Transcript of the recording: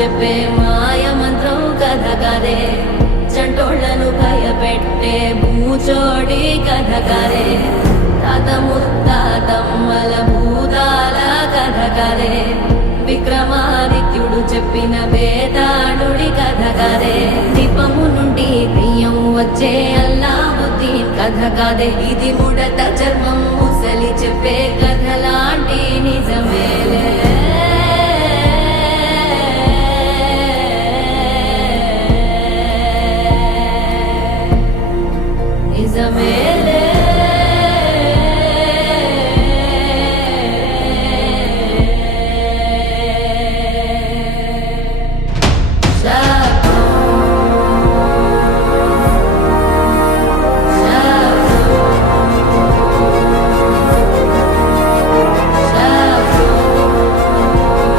చెప్పే మాయ మంత్రం కథ కదే చంటోళ్లను భయపెట్టే భూచోడి కథ కదే తాత ముత్తాతమ్మల భూతాల కథ కదే విక్రమాదిత్యుడు చెప్పిన వేదాళుడి కథ కదే దీపము నుండి దెయ్యం వచ్చే అల్లావుద్దీన్ కథ కదే ఇది ముడత చర్మం ముసలి చెప్పే కథలాంటి నిజమే